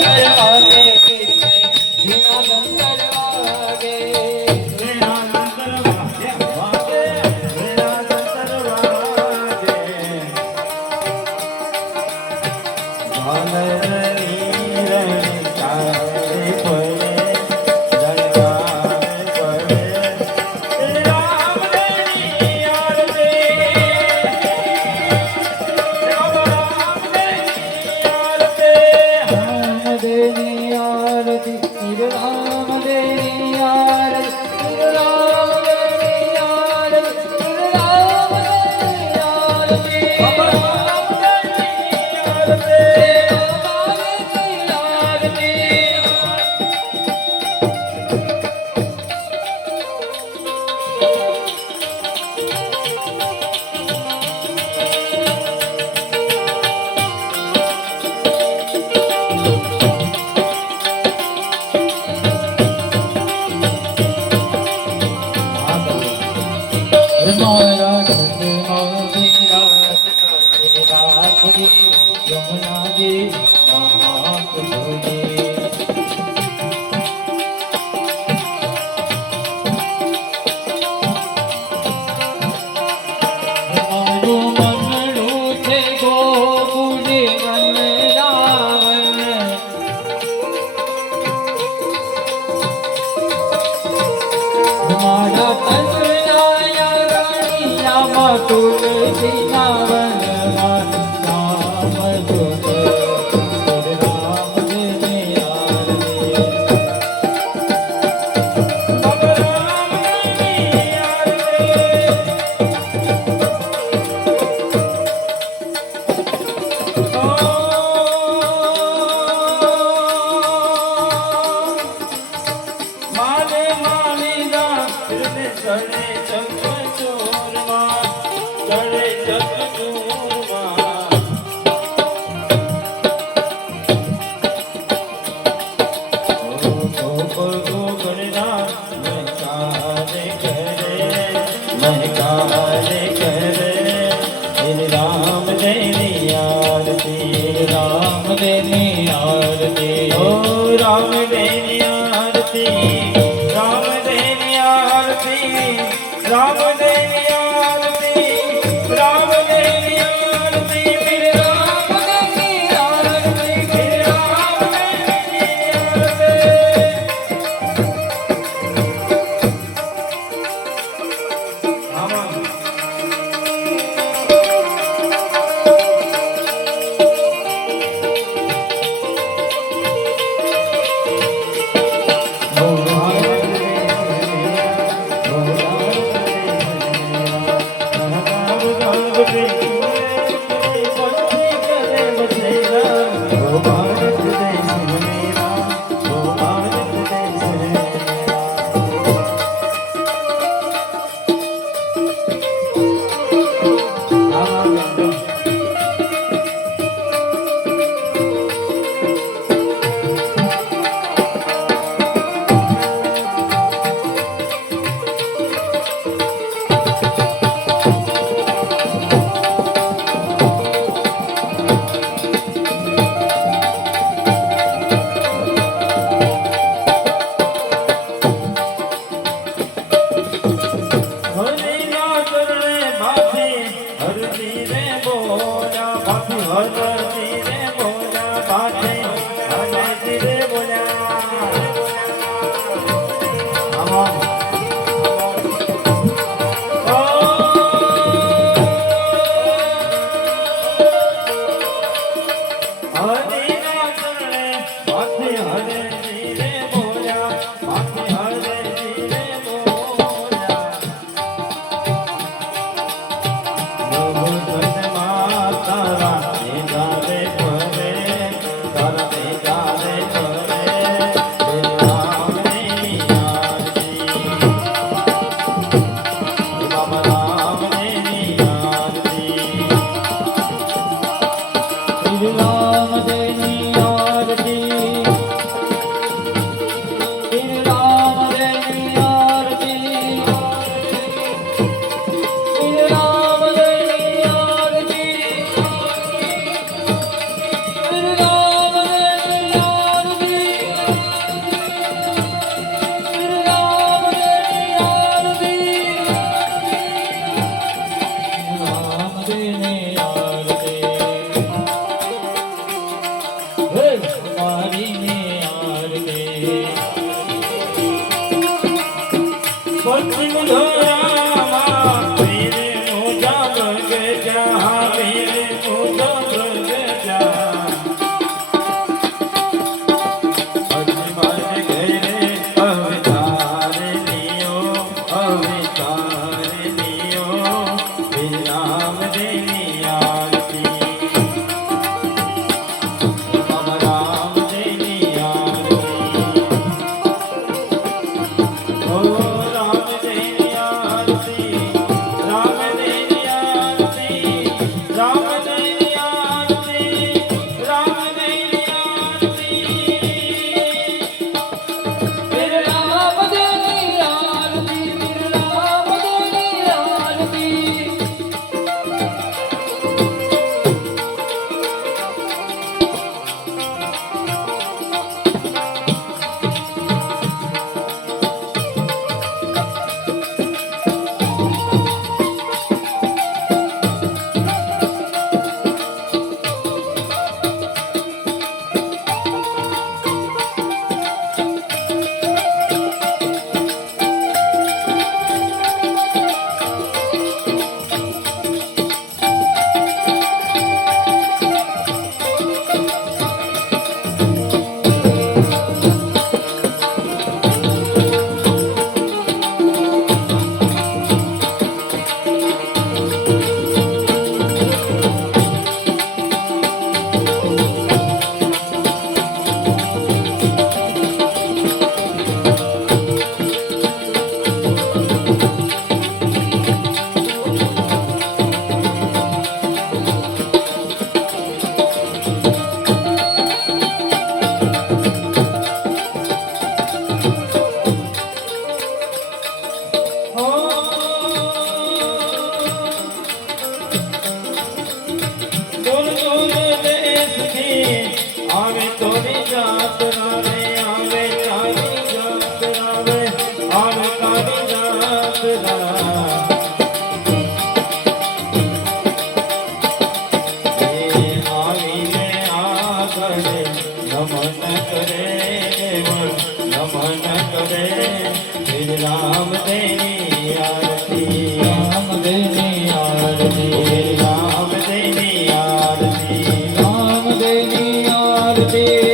आगे फिर રામ Yeah. નમન કરે રામ દેની করতে